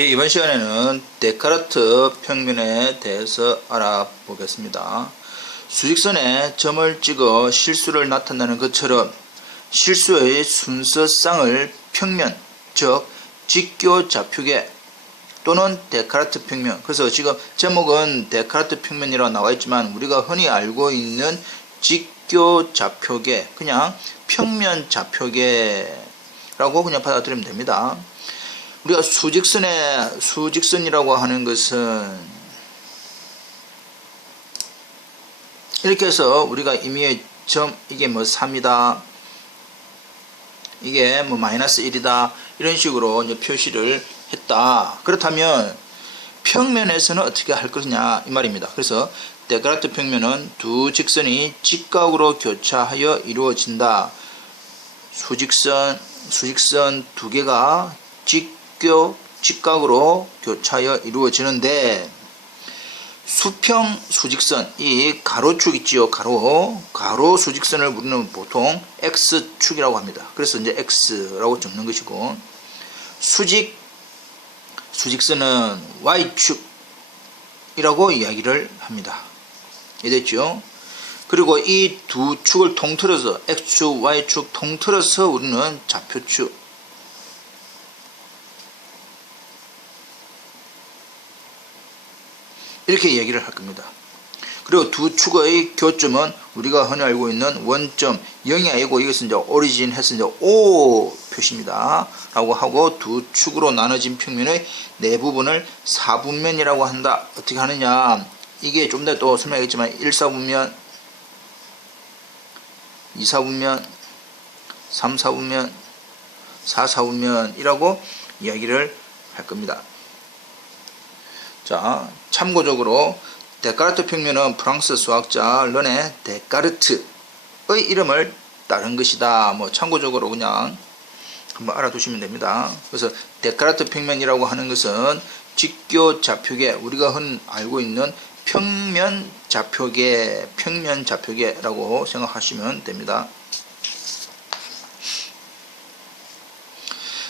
이번 시간에는 데카르트 평면에 대해서 알아보겠습니다. 수직선에 점을 찍어 실수를 나타내는 것처럼 실수의 순서쌍을 평면, 즉 직교 좌표계 또는 데카르트 평면, 그래서 지금 제목은 데카르트 평면이라고 나와 있지만 우리가 흔히 알고 있는 직교 좌표계, 그냥 평면 좌표계라고 그냥 받아들이면 됩니다. 우리가 수직선이라고 하는 것은 이렇게 해서 우리가 임의의 점, 이게 뭐 3이다, 이게 뭐 마이너스 1이다, 이런 식으로 이제 표시를 했다. 그렇다면 평면에서는 어떻게 할 것이냐 이 말입니다. 그래서 데카르트 평면은 두 직선이 직각으로 교차하여 이루어진다. 수직선 두 개가 직각으로 교차하여 이루어지는데, 수평 수직선, 이 가로축 있지요. 가로 수직선을 우리는 보통 X축이라고 합니다. 그래서 이제 X라고 적는 것이고, 수직선은 Y축이라고 이야기를 합니다. 이해됐죠? 그리고 이 두 축을 통틀어서 X축, Y축 통틀어서 우리는 좌표축, 이렇게 얘기를 할 겁니다. 그리고 두 축의 교점은 우리가 흔히 알고 있는 원점 0이 아니고 이것은 이제 오리진 해서 이제 O 표시입니다. 라고 하고, 두 축으로 나눠진 평면의 네 부분을 4분면이라고 한다. 어떻게 하느냐, 이게 좀 더 또 설명하겠지만 1사분면, 2사분면, 3사분면, 4사분면이라고 이야기를 할 겁니다. 자, 참고적으로 데카르트 평면은 프랑스 수학자 르네 데카르트의 이름을 따른 것이다. 뭐 참고적으로 그냥 한번 알아두시면 됩니다. 그래서 데카르트 평면이라고 하는 것은 직교 좌표계, 우리가 흔히 알고 있는 평면 좌표계라고 생각하시면 됩니다.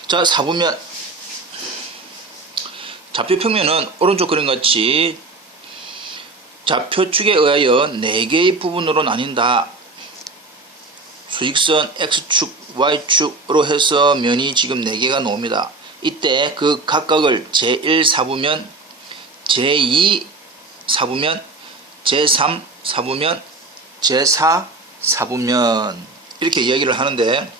자, 4분면. 좌표평면은 오른쪽 그림 같이 좌표축에 의하여 4개의 부분으로 나뉜다. 수직선 X축, Y축으로 해서 면이 지금 4개가 나옵니다. 이때 그 각각을 제1사부면, 제2사부면, 제3사부면, 제4사부면 이렇게 이야기를 하는데,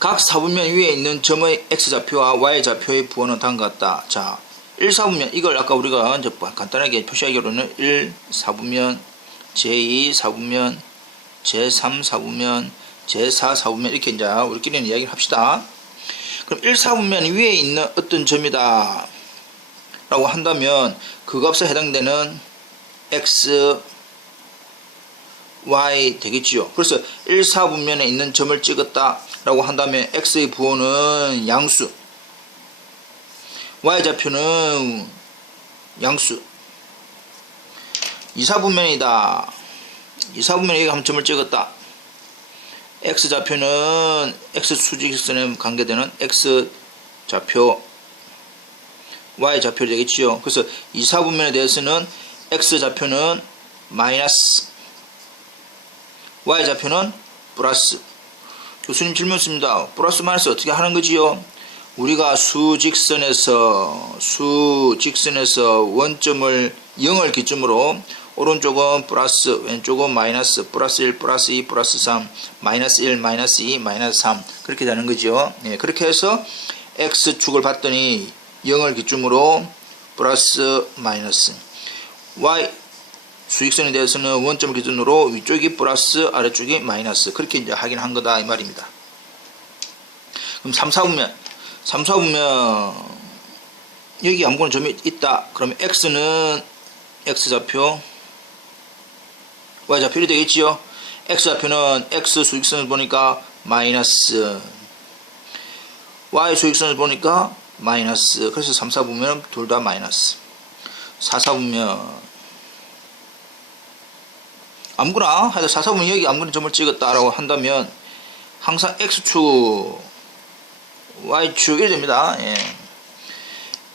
각 사분면 위에 있는 점의 X좌표와 Y좌표의 부호는 다음과 같다. 자, 1사분면, 이걸 아까 우리가 이제 간단하게 표시하기로는 1사분면, 제2사분면, 제3사분면, 제4사분면 이렇게 이제 우리끼리는 이야기를 합시다. 그럼 1사분면 위에 있는 어떤 점이다 라고 한다면 그 값에 해당되는 X, Y 되겠지요. 그래서 1사분면에 있는 점을 찍었다 라고 한다면 X의 부호는 양수, Y좌표는 양수. 2사분면이다. 2사분면에 한번 점을 찍었다. X좌표는 X수직선에 관계되는 X좌표, Y좌표 되겠지요. 그래서 2사분면에 대해서는 X좌표는 마이너스, Y좌표는 플러스. 교수님 질문 있습니다. 플러스 마이너스 어떻게 하는 거지요? 우리가 수직선에서 원점을 0을 기점으로 오른쪽은 플러스, 왼쪽은 마이너스, 플러스 1, 플러스 2, 플러스 3, 마이너스 1, 마이너스 2, 마이너스 3 그렇게 되는 거죠. 예, 그렇게 해서 X축을 봤더니 0을 기점으로 플러스, 마이너스, Y 수직선에 대해서는 원점을 기준으로 위쪽이 플러스, 아래쪽이 마이너스, 그렇게 이제 하긴 한 거다 이 말입니다. 그럼 3사분면 여기 아무거나 점이 있다. 그러면 X는 X좌표, Y좌표이 되겠지요. X좌표는 X 수직선을 보니까 마이너스, Y 수직선을 보니까 마이너스. 그래서 3사분면은 둘 다 마이너스. 4사분면 아무거나 하여튼 4사분면 여기 아무거나 점을 찍었다라고 한다면 항상 X축, Y축 이래 됩니다. 예.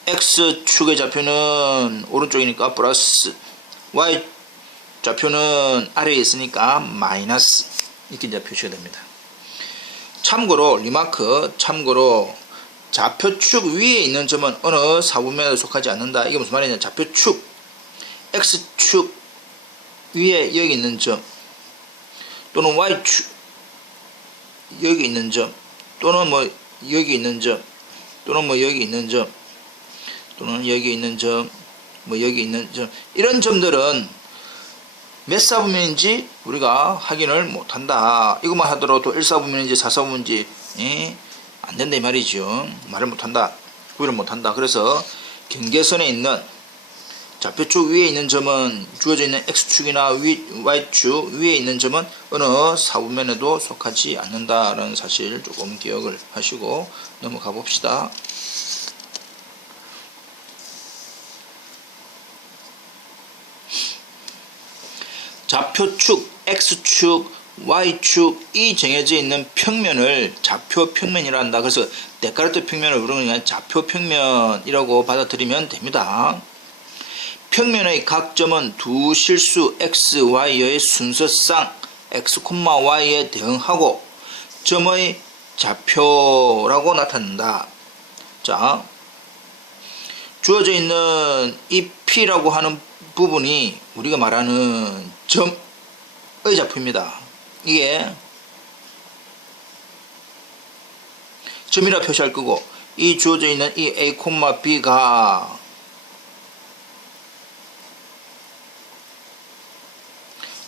X축의 좌표는 오른쪽이니까 플러스, Y 좌표는 아래에 있으니까 마이너스, 이렇게 이제 표시가 됩니다. 참고로 리마크, 참고로 좌표축 위에 있는 점은 어느 사분면에 속하지 않는다. 이게 무슨 말이냐? 좌표축 X축 위에 여기 있는 점, 또는 Y축 여기 있는 점, 또는 뭐 여기 있는 점, 또는 뭐 여기 있는 점, 또는 여기 있는 점, 뭐 여기 있는 점, 이런 점들은 몇 사분면인지 우리가 확인을 못한다. 이것만 하더라도 1사분면인지 4사분면인지 안 된다 이 말이죠. 말을 못한다, 구별을 못한다. 그래서 경계선에 있는 좌표축 위에 있는 점은, 주어져 있는 X축이나 Y축 위에 있는 점은 어느 사분면에도 속하지 않는다라는 사실 조금 기억을 하시고 넘어가 봅시다. 좌표축 X축 Y축이 정해져 있는 평면을 좌표평면이라 한다. 그래서 데카르트 평면을 우리는 좌표평면이라고 받아들이면 됩니다. 평면의 각 점은 두 실수 x, y의 순서상 x, y에 대응하고 점의 좌표라고 나타낸다. 자, 주어져 있는 이 P라고 하는 부분이 우리가 말하는 점의 좌표입니다. 이게 점이라 표시할 거고, 이 주어져 있는 이 A, B가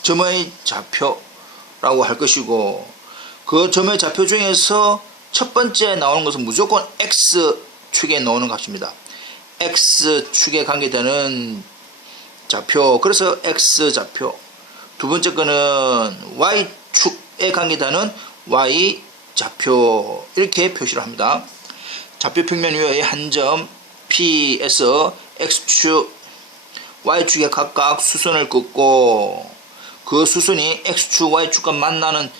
점의 좌표라고 할 것이고, 그 점의 좌표 중에서 첫 번째 나오는 것은 무조건 X축에 나오는 값입니다. X축에 관계되는 좌표, 그래서 X좌표. 두 번째 거는 Y축에 관계되는 Y좌표, 이렇게 표시를 합니다. 좌표 평면 위의 한 점 P에서 X축, Y축에 각각 수선을 긋고 그 수선이 X축, Y축과 만나는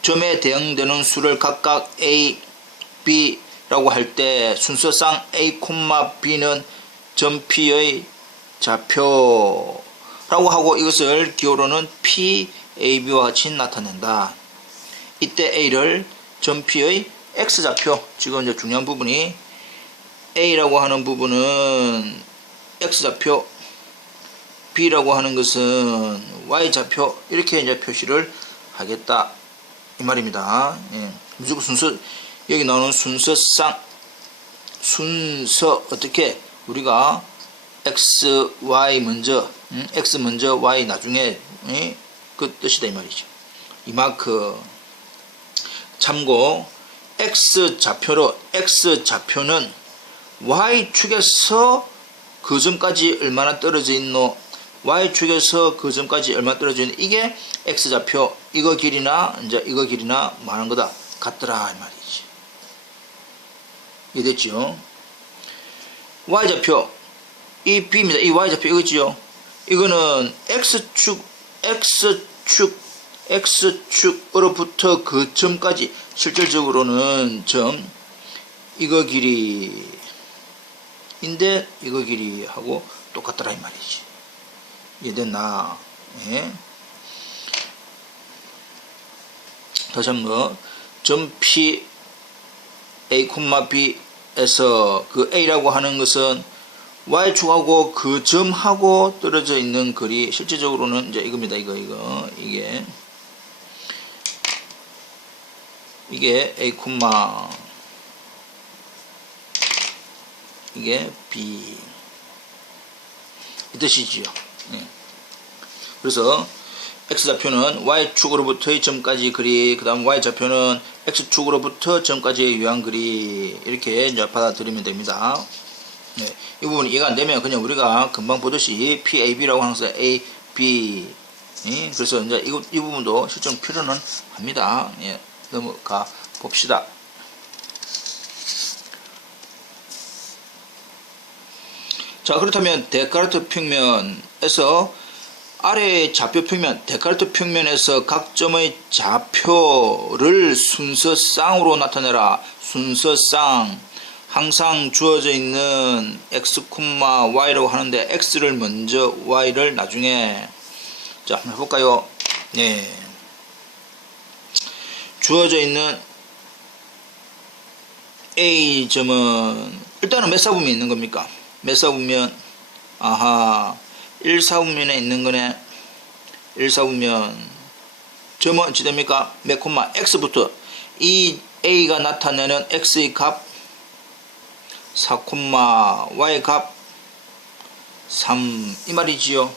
점에 대응되는 수를 각각 A, B라고 할 때 순서상 A, B는 점 P의 좌표라고 하고, 이것을 기호로는 P, AB와 같이 나타낸다. 이때 A를 점 P의 X좌표, 지금 이제 중요한 부분이 A라고 하는 부분은 X좌표, B라고 하는 것은 Y좌표, 이렇게 이제 표시를 하겠다 이 말입니다. 예. 무조건 순서, 여기 나오는 순서상, 순서 어떻게 우리가 X, Y 먼저, X 먼저, Y 나중에, 그 뜻이다 이 말이죠. 이만큼. 참고 X좌표는 Y축에서 그 점까지 얼마나 떨어져 있노, Y축에서 그 점까지 얼마나 떨어져 있노, 이게 X좌표. 이거 길이나 이제 이거 길이나 많은 거다 같더라 이 말이지. 이해됐죠? Y좌표, 이 B입니다. 이 Y좌표 이거지요. 이거는 X축으로부터 그 점까지, 실질적으로는 점, 이거 길이인데 이거 길이하고 똑같더라 이 말이지. 이해됐나? 예. 다시 한번, 점 P, A, B에서 그 A라고 하는 것은 Y축하고 그 점하고 떨어져 있는 거리, 실제적으로는 이제 이겁니다. 이게 A, 이게 B, 이 뜻이지요. 네. 그래서 X좌표는 Y축으로부터의 점까지 거리, 그 다음 Y좌표는 X축으로부터 점까지의 유한 거리, 이렇게 이제 받아들이면 됩니다. 네. 이 부분 이해가 안 되면 그냥 우리가 금방 보듯이 PAB라고 하는 것은 A, B. 예. 그래서 이제 이 부분도 실전 필요는 합니다. 예. 넘어가 봅시다. 자, 그렇다면 데카르트 평면에서 아래의 좌표 평면, 데카르트 평면에서 각 점의 좌표를 순서쌍으로 나타내라. 순서쌍. 항상 주어져 있는 x, y라고 하는데 x를 먼저 y를 나중에 자 한번 해볼까요? 네. 주어져 있는 A점은 일단은 몇 사분면에 있는 겁니까? 몇 사분면? 아하 1사분면에 있는 거네. 1사분면 점은 어찌 됩니까? 몇 콤마 x부터 이 A가 나타내는 x의 값 4, y의 값 3 이 말이지요.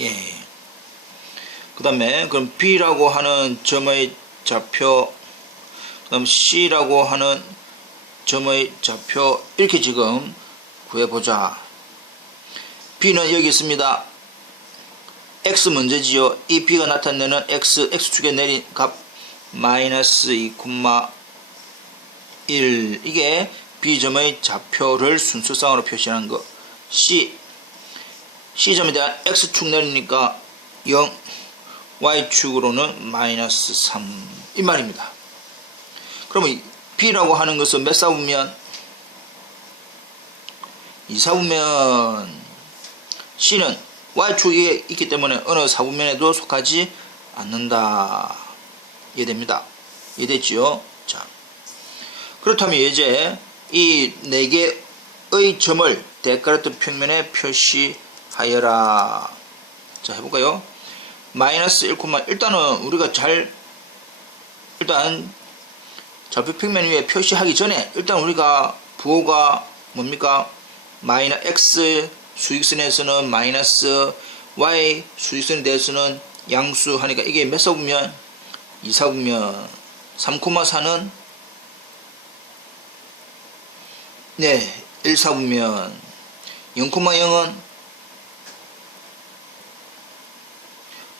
예. 그 다음에 그럼 B라고 하는 점의 좌표 그 다음 C라고 하는 점의 좌표 이렇게 지금 구해보자. B는 여기 있습니다. X 문제지요. 이 B가 나타내는 X축에 내린 값 마이너스 2, 1 이게 B점의 좌표를 순서상으로 표시하는 거. C점에 대한 X축 내리니까 0 Y축으로는 마이너스 3 이 말입니다. 그러면 B라고 하는 것은 몇 사분면? 2사분면. C는 Y축이 있기 때문에 어느 사분면에도 속하지 않는다. 이해됩니다. 이해됐지요? 자, 그렇다면 이제 이 4개의 점을 데카르트 평면에 표시하여라. 자, 해볼까요? 마이너스 1, 일단은 우리가 일단 좌표 평면 위에 표시하기 전에 일단 우리가 부호가 뭡니까? 마이너스 x 수직선에서는 마이너스 y 수직선에 대해서는 양수 하니까 이게 몇 사분면? 2사분면. 3, 4는 네 1사분면. 0, 0은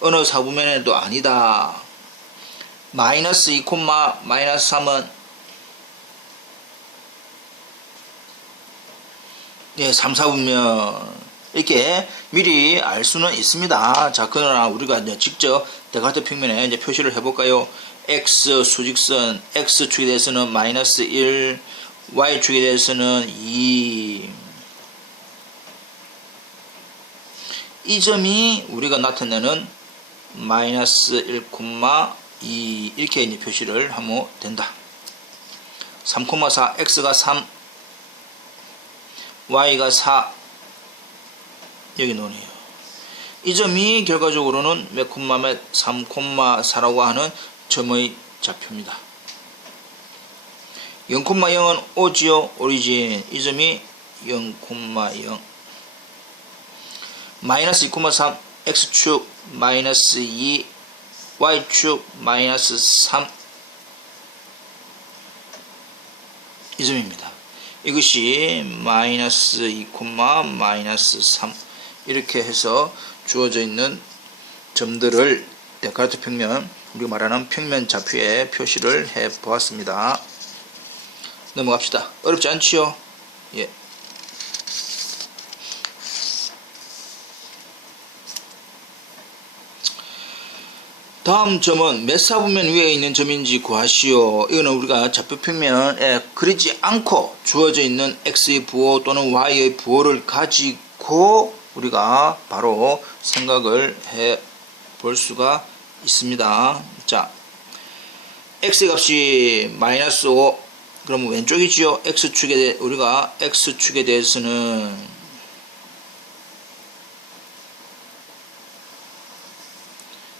어느 사분면에도 아니다. 마이너스 2, 마이너스 3은 네, 3, 4분면 이렇게 미리 알 수는 있습니다. 자, 그러나 우리가 이제 직접 데카르트 평면에 이제 표시를 해볼까요? x 수직선 x축에 대해서는 마이너스 1, y축에 대해서는 2. 이 점이 우리가 나타내는 마이너스 1, 2 이렇게 이제 표시를 하면 된다. 3, 4 x가 3 y가 4 여기 논이에요. 이 점이 결과적으로는 몇 콤마 몇 3, 4라고 하는 점의 좌표입니다. 0, 0은 오지요. 오리진. 이 점이 0, 0 마이너스 2, 3 x축 마이너스 2 y축 마이너스 3 이 점입니다. 이것이 마이너스 2, 마이너스 3 이렇게 해서 주어져 있는 점들을 데카르트 평면 우리가 말하는 평면 좌표에 표시를 해 보았습니다. 넘어갑시다. 어렵지 않지요? 예. 다음 점은 몇 사분면 위에 있는 점인지 구하시오. 이거는 우리가 좌표 평면에 그리지 않고 주어져 있는 x의 부호 또는 y의 부호를 가지고 우리가 바로 생각을 해 볼 수가 있습니다. 자, x의 값이 마이너스 5 그러면 왼쪽이지요. 우리가 x축에 대해서는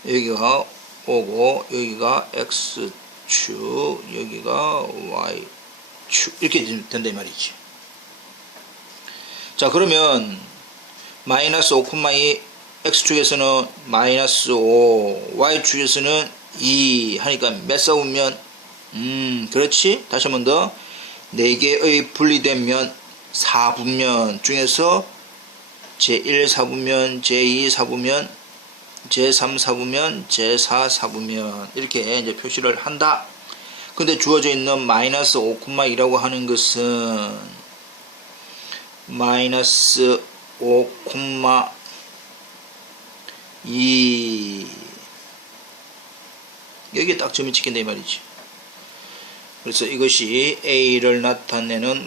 여기가 오고 여기가 x축 여기가 y축 이렇게 된다 이 말이지. 자, 그러면 마이너스 5,2 x축에서는 마이너스 5 y축에서는 2 하니까 몇 사분면? 그렇지. 다시 한 번 더 4개의 분리된 면 4분면 중에서 제1 4분면 제2 4분면 제3 4분면 제4 4분면 이렇게 이제 표시를 한다. 근데 주어져 있는 마이너스 5,2라고 하는 것은 마이너스 5,2 여기에 딱 점이 찍힌다 이 말이지. 그래서 이것이 A를 나타내는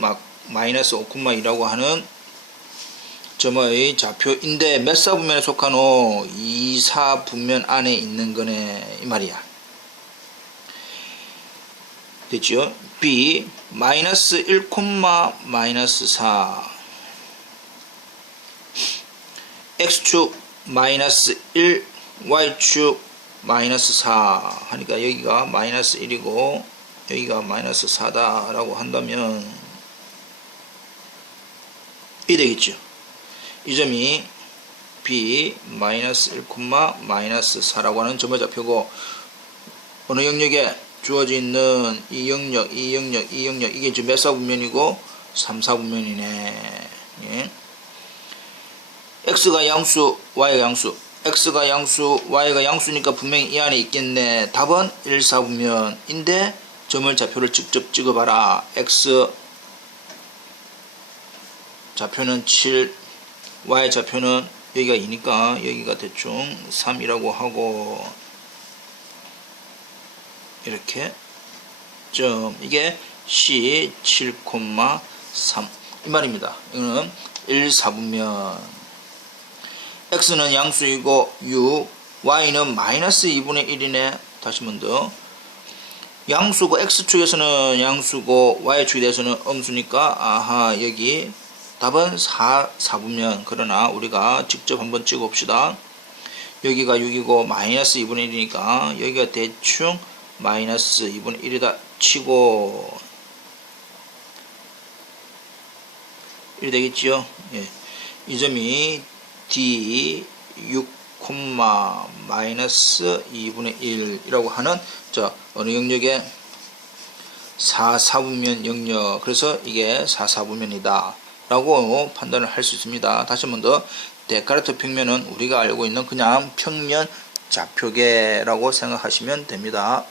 마이너스 5,2라고 하는 점의 좌표인데 몇 사분면에 속하노? 2, 4분면 안에 있는 거네 이 말이야. 됐죠? B 마이너스 1, 마이너스 4 x축 마이너스 1 y축 마이너스 4 하니까 여기가 마이너스 1이고 여기가 마이너스 4다 라고 한다면 이 되겠죠. 이 점이 B 마이너스 1, 마이너스 4라고 하는 점의 좌표고 어느 영역에 주어져 있는 이 영역 이게 지금 몇 사분면이고 3, 4분면이네. 예. x가 양수 y가 양수 x가 양수 y가 양수니까 분명히 이 안에 있겠네. 답은 1, 4분면인데 점을 좌표를 직접 찍어봐라. x 좌표는 7 y 좌표는 여기가 2니까 여기가 대충 3이라고 하고 이렇게 점 이게 C 7,3 이 말입니다. 이거는 1, 4분면 x는 양수이고 6 y는 마이너스 2분의 1이네. 다시 먼저 양수고 x축에서는 양수고 y축에 대해서는 음수니까 아하 여기 답은 4분면. 그러나 우리가 직접 한번 찍어 봅시다. 여기가 6이고 마이너스 2분의 1이니까 여기가 대충 마이너스 2분의 1이다 치고 1이 되겠지요. 예. 이 점이 D 6, 마이너스 2분의 1이라고 하는 저 어느 영역에 4, 4분면 영역. 그래서 이게 4, 4분면이다 라고 판단을 할 수 있습니다. 다시 한 번 더 데카르트 평면은 우리가 알고 있는 그냥 평면 좌표계라고 생각하시면 됩니다.